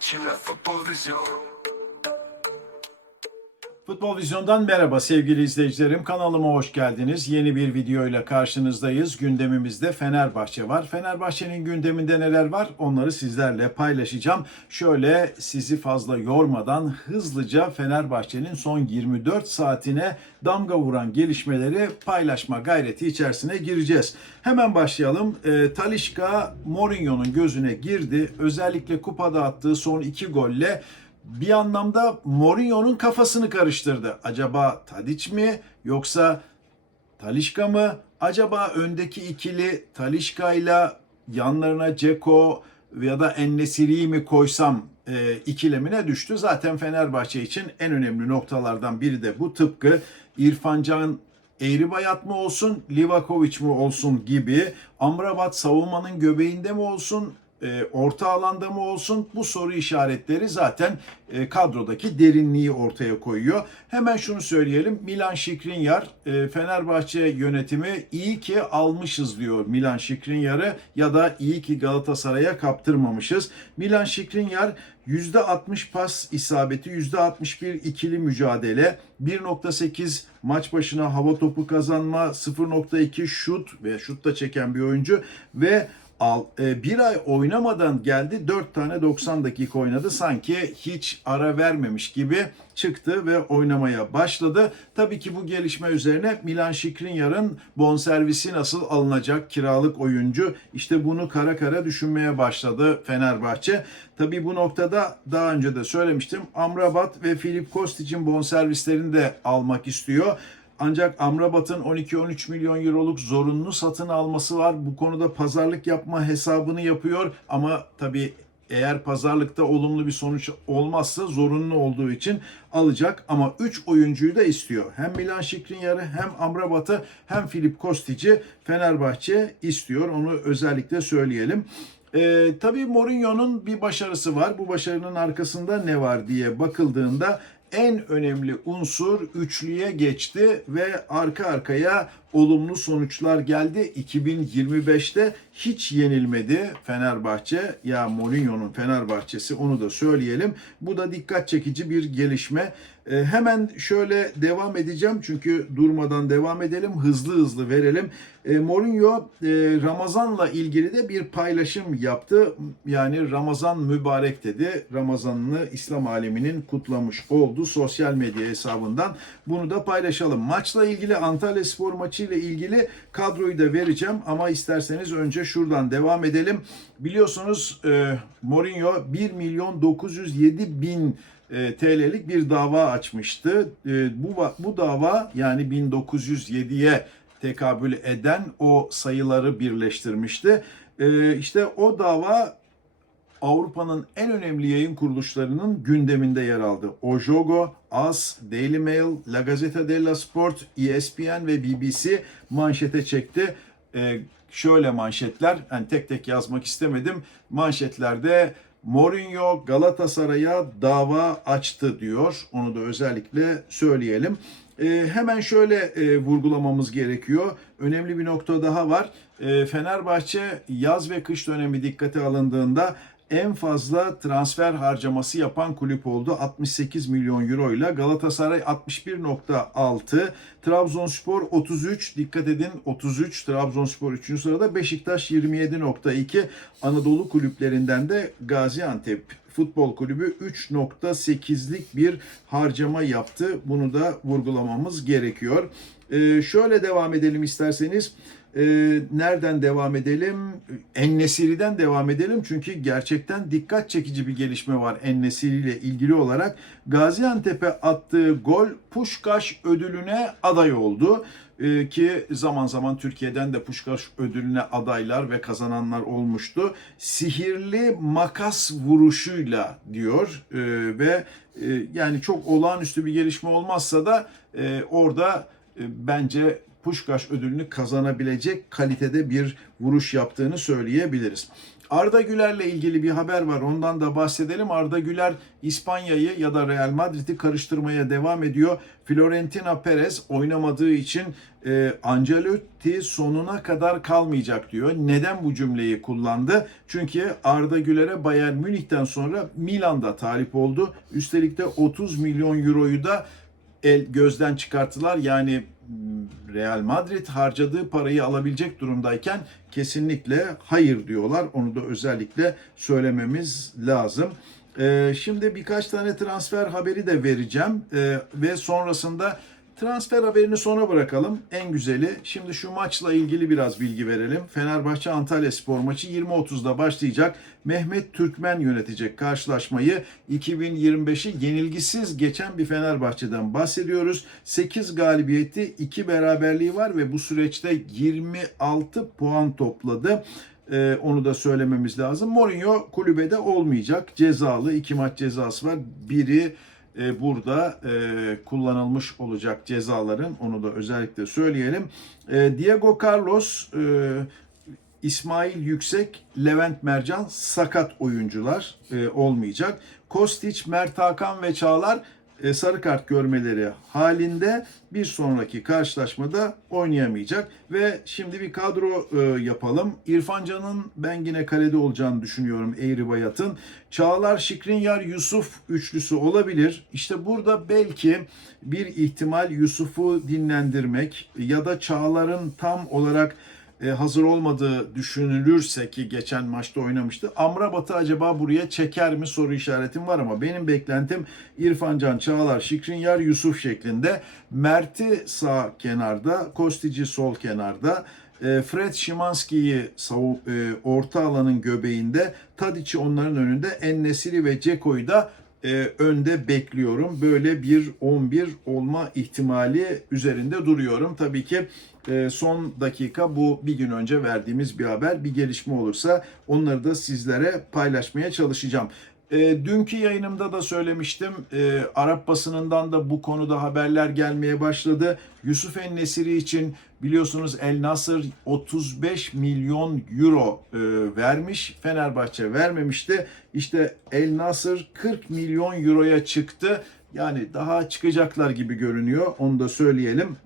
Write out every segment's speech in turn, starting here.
Watching a football visual. Futbol Vizyon'dan merhaba sevgili izleyicilerim. Kanalıma hoş geldiniz. Yeni bir video ile karşınızdayız. Gündemimizde Fenerbahçe var. Fenerbahçe'nin gündeminde neler var? Onları sizlerle paylaşacağım. Şöyle sizi fazla yormadan hızlıca Fenerbahçe'nin son 24 saatine damga vuran gelişmeleri paylaşma gayreti içerisine gireceğiz. Hemen başlayalım. E, Talişka Mourinho'nun gözüne girdi. Özellikle kupada attığı son iki golle bir anlamda Mourinho'nun kafasını karıştırdı. Acaba Tadic mi yoksa Talişka mı? Acaba öndeki ikili Talişka ile yanlarına Ceko ya da Ennesiri'yi mi koysam e, ikilemine düştü. Zaten Fenerbahçe için en önemli noktalardan biri de bu. Tıpkı İrfan Can Eğribayat mı olsun, Livakovic mi olsun gibi Amrabat savunmanın göbeğinde mi olsun, e, orta alanda mı olsun bu soru işaretleri zaten e, kadrodaki derinliği ortaya koyuyor. Hemen şunu söyleyelim. Milan Şikrinyar e, Fenerbahçe yönetimi iyi ki almışız diyor Milan Şikrinyar'ı ya da iyi ki Galatasaray'a kaptırmamışız. Milan Şikrinyar %60 pas isabeti, %61 ikili mücadele, 1.8 maç başına hava topu kazanma, 0.2 şut ve şut da çeken bir oyuncu ve e, bir ay oynamadan geldi 4 tane 90 dakika oynadı sanki hiç ara vermemiş gibi çıktı ve oynamaya başladı. Tabii ki bu gelişme üzerine Milan Skriniar'ın bonservisi nasıl alınacak kiralık oyuncu işte bunu kara kara düşünmeye başladı Fenerbahçe. Tabii bu noktada daha önce de söylemiştim Amrabat ve Filip Kostic'in bonservislerini de almak istiyor. Ancak Amrabat'ın 12-13 milyon euroluk zorunlu satın alması var. Bu konuda pazarlık yapma hesabını yapıyor ama tabii eğer pazarlıkta olumlu bir sonuç olmazsa zorunlu olduğu için alacak ama 3 oyuncuyu da istiyor. Hem Milan Skriniar'ı hem Amrabat'ı hem Filip Kostic'i Fenerbahçe istiyor. Onu özellikle söyleyelim. Ee, tabii Mourinho'nun bir başarısı var. Bu başarının arkasında ne var diye bakıldığında en önemli unsur üçlüye geçti ve arka arkaya olumlu sonuçlar geldi. 2025'te hiç yenilmedi Fenerbahçe. Ya Mourinho'nun Fenerbahçesi onu da söyleyelim. Bu da dikkat çekici bir gelişme. Ee, hemen şöyle devam edeceğim çünkü durmadan devam edelim. Hızlı hızlı verelim. Ee, Mourinho e, Ramazan'la ilgili de bir paylaşım yaptı. Yani Ramazan mübarek dedi. Ramazan'ını İslam aleminin kutlamış oldu sosyal medya hesabından. Bunu da paylaşalım. Maçla ilgili Antalya Spor maçı ile ilgili kadroyu da vereceğim ama isterseniz önce şuradan devam edelim. Biliyorsunuz e, Mourinho 1 milyon 907 bin e, TL'lik bir dava açmıştı. E, bu bu dava yani 1907'ye tekabül eden o sayıları birleştirmişti. E, işte o dava Avrupa'nın en önemli yayın kuruluşlarının gündeminde yer aldı. Ojogo, AS, Daily Mail, La Gazzetta dello Sport, ESPN ve BBC manşete çekti. Ee, şöyle manşetler, yani tek tek yazmak istemedim. Manşetlerde Mourinho Galatasaray'a dava açtı diyor. Onu da özellikle söyleyelim. Ee, hemen şöyle e, vurgulamamız gerekiyor. Önemli bir nokta daha var. Ee, Fenerbahçe yaz ve kış dönemi dikkate alındığında en fazla transfer harcaması yapan kulüp oldu. 68 milyon euro ile Galatasaray 61.6, Trabzonspor 33, dikkat edin 33, Trabzonspor 3. sırada, Beşiktaş 27.2, Anadolu kulüplerinden de Gaziantep Futbol Kulübü 3.8'lik bir harcama yaptı. Bunu da vurgulamamız gerekiyor. Ee, şöyle devam edelim isterseniz. Ee, nereden devam edelim? Ennesiri'den devam edelim. Çünkü gerçekten dikkat çekici bir gelişme var Ennesiri ile ilgili olarak. Gaziantep'e attığı gol Puşkaş ödülüne aday oldu. Ee, ki zaman zaman Türkiye'den de Puşkaş ödülüne adaylar ve kazananlar olmuştu. Sihirli makas vuruşuyla diyor Ee, ve e, yani çok olağanüstü bir gelişme olmazsa da e, orada e, bence Puşkaş ödülünü kazanabilecek kalitede bir vuruş yaptığını söyleyebiliriz. Arda Güler'le ilgili bir haber var. Ondan da bahsedelim. Arda Güler İspanya'yı ya da Real Madrid'i karıştırmaya devam ediyor. Florentina Perez oynamadığı için e, Ancelotti sonuna kadar kalmayacak diyor. Neden bu cümleyi kullandı? Çünkü Arda Güler'e Bayern Münih'ten sonra Milan'da talip oldu. Üstelik de 30 milyon euroyu da el gözden çıkarttılar. Yani Real Madrid harcadığı parayı alabilecek durumdayken kesinlikle hayır diyorlar. Onu da özellikle söylememiz lazım. Ee, şimdi birkaç tane transfer haberi de vereceğim Ee, ve sonrasında transfer haberini sona bırakalım. En güzeli şimdi şu maçla ilgili biraz bilgi verelim. Fenerbahçe Antalya Spor maçı 20.30'da başlayacak. Mehmet Türkmen yönetecek karşılaşmayı 2025'i yenilgisiz geçen bir Fenerbahçe'den bahsediyoruz. 8 galibiyeti, 2 beraberliği var ve bu süreçte 26 puan topladı. Ee, onu da söylememiz lazım. Mourinho kulübede olmayacak. Cezalı. iki maç cezası var. Biri e, burada e, kullanılmış olacak cezaların. Onu da özellikle söyleyelim. E, Diego Carlos, İsmail Yüksek, Levent Mercan sakat oyuncular olmayacak. Kostić, Mert Hakan ve Çağlar sarı kart görmeleri halinde bir sonraki karşılaşmada oynayamayacak. Ve şimdi bir kadro e, yapalım. İrfan Can'ın ben yine kalede olacağını düşünüyorum Eğri Bayat'ın. Çağlar, Şikrinyar, Yusuf üçlüsü olabilir. İşte burada belki bir ihtimal Yusuf'u dinlendirmek ya da Çağlar'ın tam olarak e, hazır olmadığı düşünülürse ki geçen maçta oynamıştı. Amrabat'ı acaba buraya çeker mi soru işaretim var ama benim beklentim İrfan Can, Çağlar, Şikrinyar, Yusuf şeklinde. Mert'i sağ kenarda, Kostici sol kenarda. E, Fred Şimanski'yi e, orta alanın göbeğinde, Tadic'i onların önünde, Ennesiri ve Ceko'yu da e, önde bekliyorum. Böyle bir 11 olma ihtimali üzerinde duruyorum. Tabii ki e, son dakika bu bir gün önce verdiğimiz bir haber. Bir gelişme olursa onları da sizlere paylaşmaya çalışacağım. E, dünkü yayınımda da söylemiştim. E, Arap basınından da bu konuda haberler gelmeye başladı. Yusuf En-Nesiri için biliyorsunuz El Nasır 35 milyon euro e, vermiş. Fenerbahçe vermemişti. İşte El Nasır 40 milyon euroya çıktı. Yani daha çıkacaklar gibi görünüyor. Onu da söyleyelim.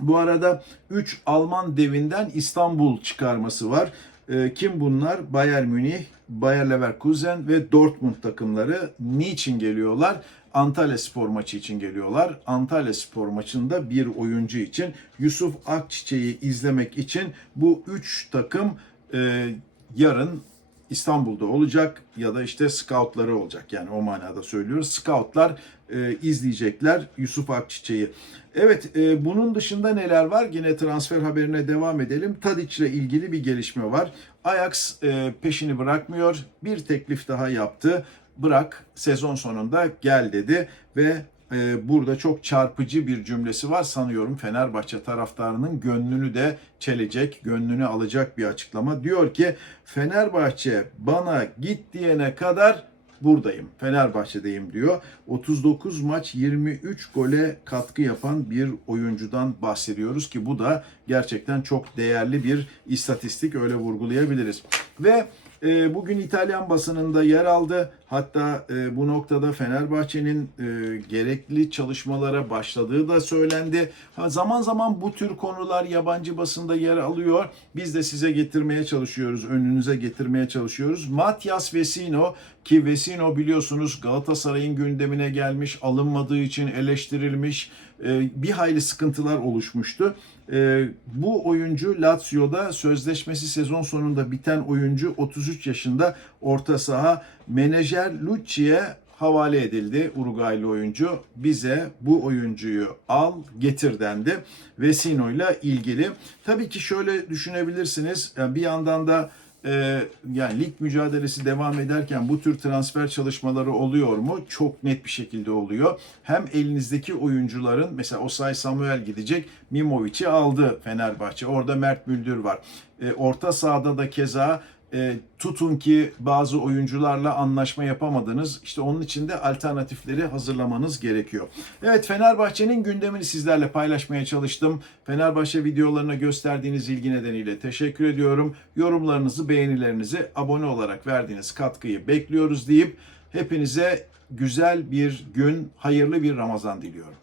Bu arada 3 Alman devinden İstanbul çıkarması var. Ee, kim bunlar? Bayern Münih, Bayer Leverkusen ve Dortmund takımları niçin geliyorlar? Antalya Spor maçı için geliyorlar. Antalya Spor maçında bir oyuncu için Yusuf Akçiçek'i izlemek için bu 3 takım e, yarın İstanbul'da olacak ya da işte scoutları olacak. Yani o manada söylüyoruz. Scoutlar e, izleyecekler Yusuf Akçiçek'i. Evet e, bunun dışında neler var? Yine transfer haberine devam edelim. Tadic ile ilgili bir gelişme var. Ajax e, peşini bırakmıyor. Bir teklif daha yaptı. Bırak sezon sonunda gel dedi ve e, burada çok çarpıcı bir cümlesi var. Sanıyorum Fenerbahçe taraftarının gönlünü de çelecek, gönlünü alacak bir açıklama. Diyor ki Fenerbahçe bana git diyene kadar buradayım. Fenerbahçe'deyim diyor. 39 maç 23 gole katkı yapan bir oyuncudan bahsediyoruz ki bu da gerçekten çok değerli bir istatistik öyle vurgulayabiliriz. Ve e, bugün İtalyan basınında yer aldı. Hatta e, bu noktada Fenerbahçe'nin e, gerekli çalışmalara başladığı da söylendi. Ha, zaman zaman bu tür konular yabancı basında yer alıyor. Biz de size getirmeye çalışıyoruz, önünüze getirmeye çalışıyoruz. Matias Vesino ki Vesino biliyorsunuz Galatasaray'ın gündemine gelmiş, alınmadığı için eleştirilmiş, e, bir hayli sıkıntılar oluşmuştu. E, bu oyuncu Lazio'da sözleşmesi sezon sonunda biten oyuncu 33 yaşında orta saha menajer Lucci'ye havale edildi Uruguaylı oyuncu. Bize bu oyuncuyu al getir dendi. Vesino ile ilgili. Tabii ki şöyle düşünebilirsiniz. Bir yandan da e, yani lig mücadelesi devam ederken bu tür transfer çalışmaları oluyor mu? Çok net bir şekilde oluyor. Hem elinizdeki oyuncuların mesela Osay Samuel gidecek. Mimovic'i aldı Fenerbahçe. Orada Mert Müldür var. E, orta sahada da keza E, tutun ki bazı oyuncularla anlaşma yapamadınız. İşte onun için de alternatifleri hazırlamanız gerekiyor. Evet Fenerbahçe'nin gündemini sizlerle paylaşmaya çalıştım. Fenerbahçe videolarına gösterdiğiniz ilgi nedeniyle teşekkür ediyorum. Yorumlarınızı, beğenilerinizi, abone olarak verdiğiniz katkıyı bekliyoruz deyip hepinize güzel bir gün, hayırlı bir Ramazan diliyorum.